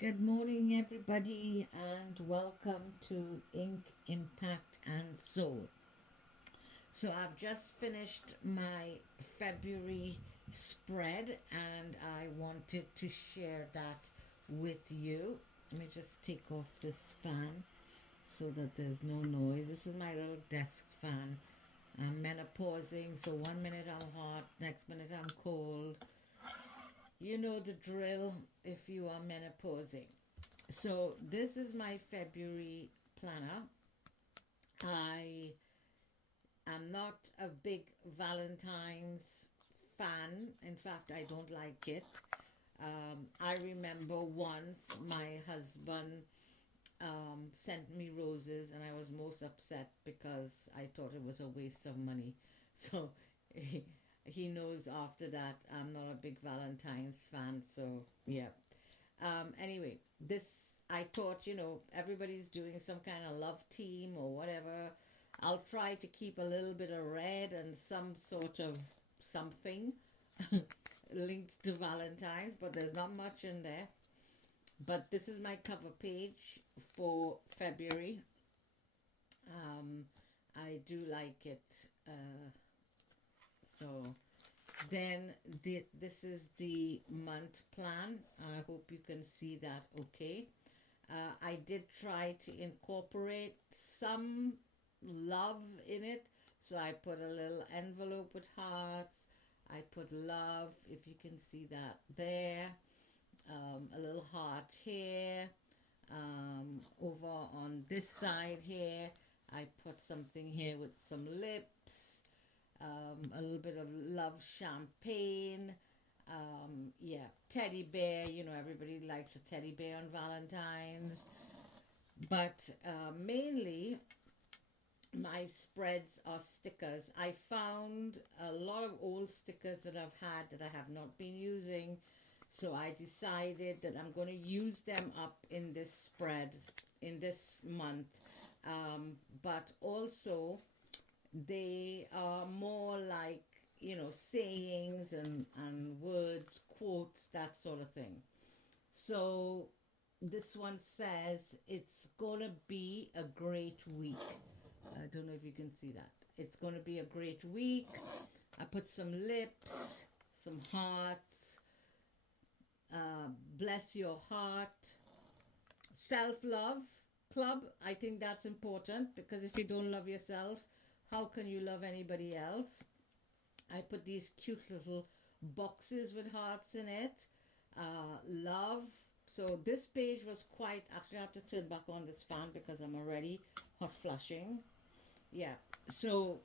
Good morning, everybody, and welcome to Ink, Impact, and Soul. So, I've just finished my February spread and I wanted to share that with you. Let me just take off this fan so that there's no noise. This is my little desk fan. I'm menopausing, so one minute I'm hot, next minute I'm cold. You know the drill if you are menopausing. So this is my February planner. I am not a big Valentine's fan. In fact, I don't like it. I remember once my husband sent me roses, and I was most upset because I thought it was a waste of money. So he knows after that I'm not a big Valentine's fan. So yeah. Anyway, this I thought, everybody's doing some kind of love team or whatever. I'll try to keep a little bit of red and some sort of something linked to Valentine's, but there's not much in there. But this is my cover page for February. Um, I do like it. So then this is the month plan. I hope you can see that okay. I did try to incorporate some love in it. So I put a little envelope with hearts. I put love, if you can see that there. A little heart here. Over on this side here, I put something here with some lips. A little bit of love champagne. Yeah, teddy bear. Everybody likes a teddy bear on Valentine's. But mainly, my spreads are stickers. I found a lot of old stickers that I've had that I have not been using. So I decided that I'm going to use them up in this spread in this month. But also, they are more like, sayings and words, quotes, that sort of thing. So this one says, it's going to be a great week. I don't know if you can see that. It's going to be a great week. I put some lips, some hearts, bless your heart, self-love club. I think that's important because if you don't love yourself, how can you love anybody else? I put these cute little boxes with hearts in it. Love. So this page was quite, actually I have to turn back on this fan because I'm already hot flushing. Yeah. So,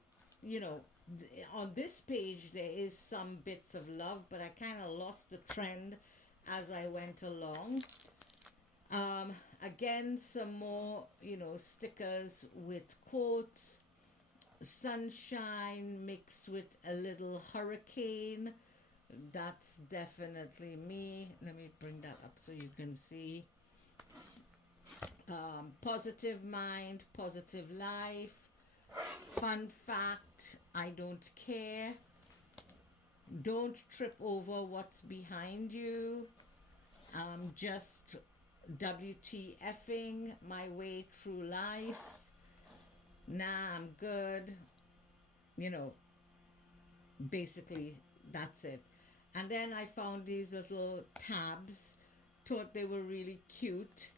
on this page there is some bits of love, but I kind of lost the trend as I went along. Again, some more, stickers with quotes, sunshine mixed with a little hurricane. That's definitely me. Let me bring that up so you can see. Positive mind, positive life. Fun fact, I don't care. Don't trip over what's behind you. Just WTFing my way through life. Nah, I'm good. Basically, that's it. And then I found these little tabs, thought they were really cute.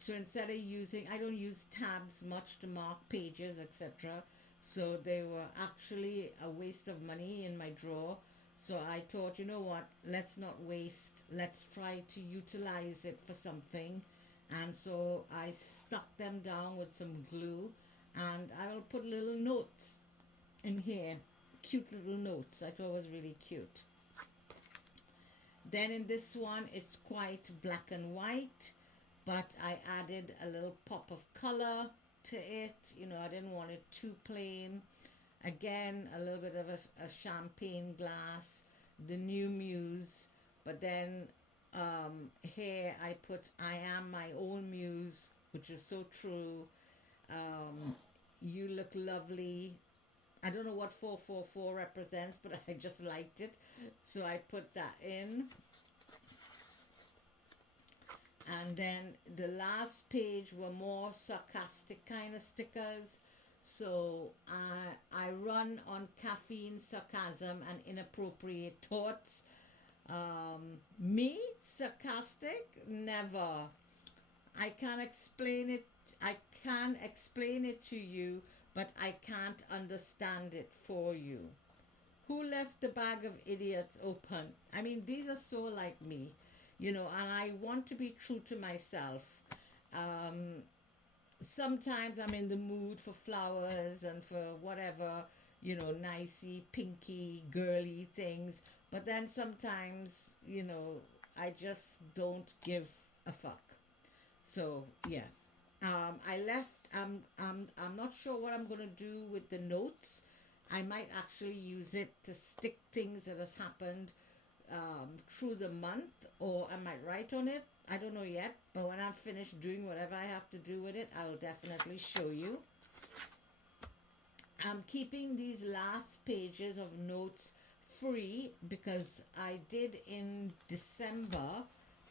So instead of I don't use tabs much to mark pages, etc. So they were actually a waste of money in my drawer. So I thought, you know what, let's not waste, let's try to utilize it for something. And so I stuck them down with some glue, and I will put little notes in here, cute little notes. I thought it was really cute. Then in this one, it's quite black and white, but I added a little pop of color to it. I didn't want it too plain. Again, a little bit of a champagne glass, the new muse. But then here I put, I am my own muse, which is so true. You look lovely. I don't know what 444 represents, but I just liked it. So I put that in. And then the last page were more sarcastic kind of stickers. So I run on caffeine, sarcasm, and inappropriate thoughts. Me, sarcastic? Never. I can't explain it. I can explain it to you, but I can't understand it for you. Who left the bag of idiots open? I mean, these are so like me, and I want to be true to myself. Um, Sometimes I'm in the mood for flowers and for whatever, nicey, pinky, girly things. But then sometimes, I just don't give a fuck. So yeah, I left. I'm not sure what I'm gonna do with the notes. I might actually use it to stick things that has happened through the month, or I might write on it. I don't know yet, but when I'm finished doing whatever I have to do with it, I'll definitely show you. I'm keeping these last pages of notes free because I did in December.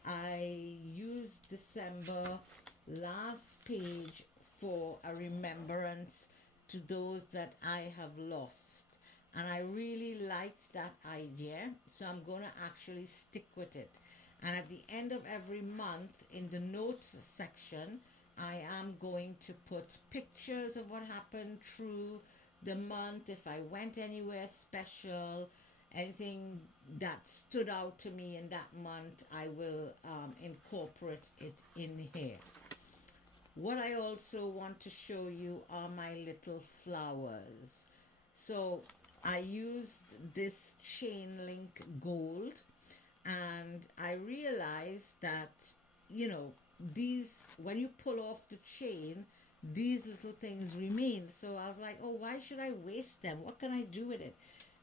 I used December last page for a remembrance to those that I have lost. And I really liked that idea, so I'm going to actually stick with it. And at the end of every month, in the notes section, I am going to put pictures of what happened through the month, if I went anywhere special, anything that stood out to me in that month, I will incorporate it in here. What I also want to show you are my little flowers. So I used this chain link gold, and I realized that, these, when you pull off the chain, these little things remain. So I was like, oh, why should I waste them? What can I do with it?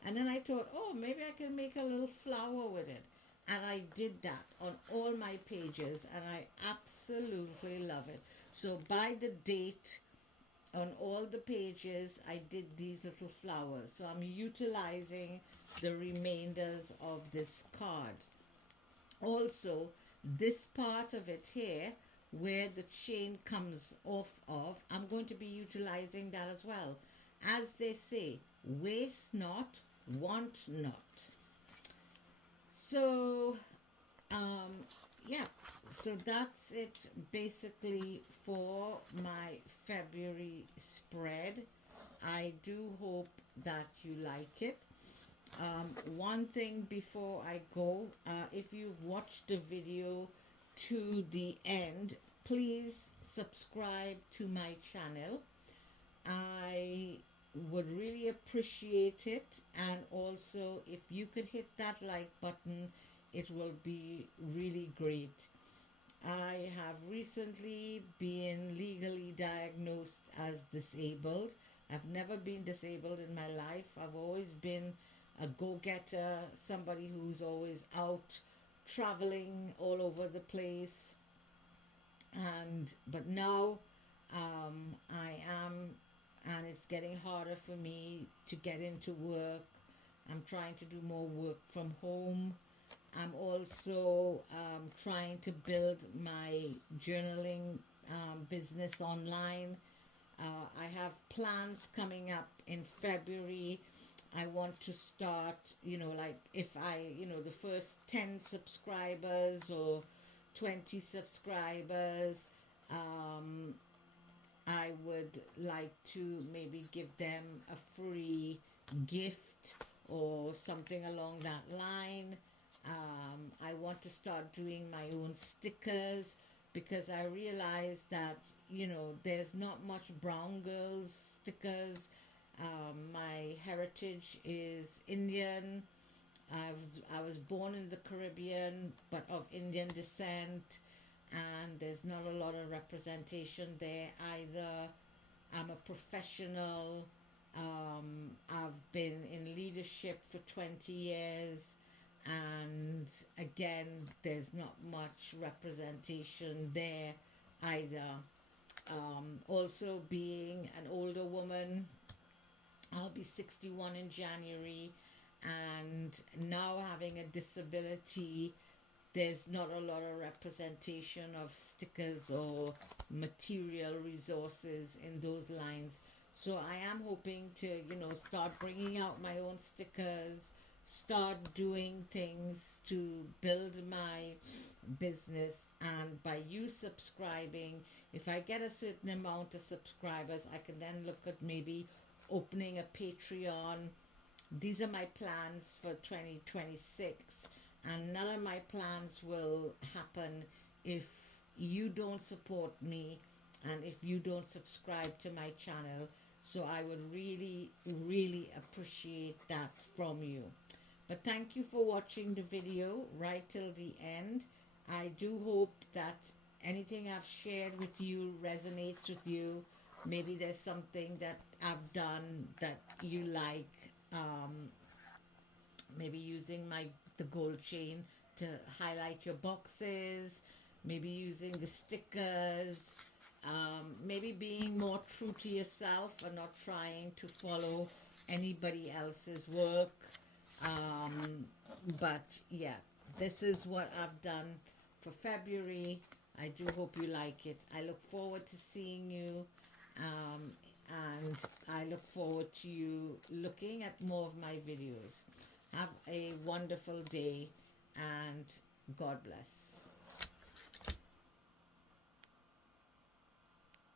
And then I thought, oh, maybe I can make a little flower with it. And I did that on all my pages, and I absolutely love it. So by the date, on all the pages, I did these little flowers. So I'm utilizing the remainders of this card. Also, this part of it here, where the chain comes off of, I'm going to be utilizing that as well. As they say, waste not, want not. So, yeah, so that's it basically for my February spread. I do hope that you like it. One thing before I go, if you've watched the video to the end, please subscribe to my channel. I would really appreciate it, and also if you could hit that like button, it will be really great. I have recently been legally diagnosed as disabled. I've never been disabled in my life. I've always been a go-getter, somebody who's always out traveling all over the place. But now I am, and it's getting harder for me to get into work. I'm trying to do more work from home. I'm also trying to build my journaling business online. I have plans coming up in February. I want to start, like if the first 10 subscribers or 20 subscribers, I would like to maybe give them a free gift or something along that line. I want to start doing my own stickers because I realize that, there's not much brown girls stickers. My heritage is Indian. I was born in the Caribbean, but of Indian descent, and there's not a lot of representation there either. I'm a professional. I've been in leadership for 20 years, and again, there's not much representation there either. Also, being an older woman, I'll be 61 in January, and now having a disability, there's not a lot of representation of stickers or material resources in those lines. So I am hoping to, start bringing out my own stickers, start doing things to build my business. And by you subscribing, if I get a certain amount of subscribers, I can then look at maybe opening a Patreon. These are my plans for 2026, and none of my plans will happen if you don't support me and if you don't subscribe to my channel. So I would really, really appreciate that from you. But thank you for watching the video right till the end. I do hope that anything I've shared with you resonates with you. Maybe there's something that I've done that you like. Maybe using the gold chain to highlight your boxes. Maybe using the stickers. Maybe being more true to yourself and not trying to follow anybody else's work. But yeah, this is what I've done for February. I do hope you like it. I look forward to seeing you, and I look forward to you looking at more of my videos. Have a wonderful day, and God bless.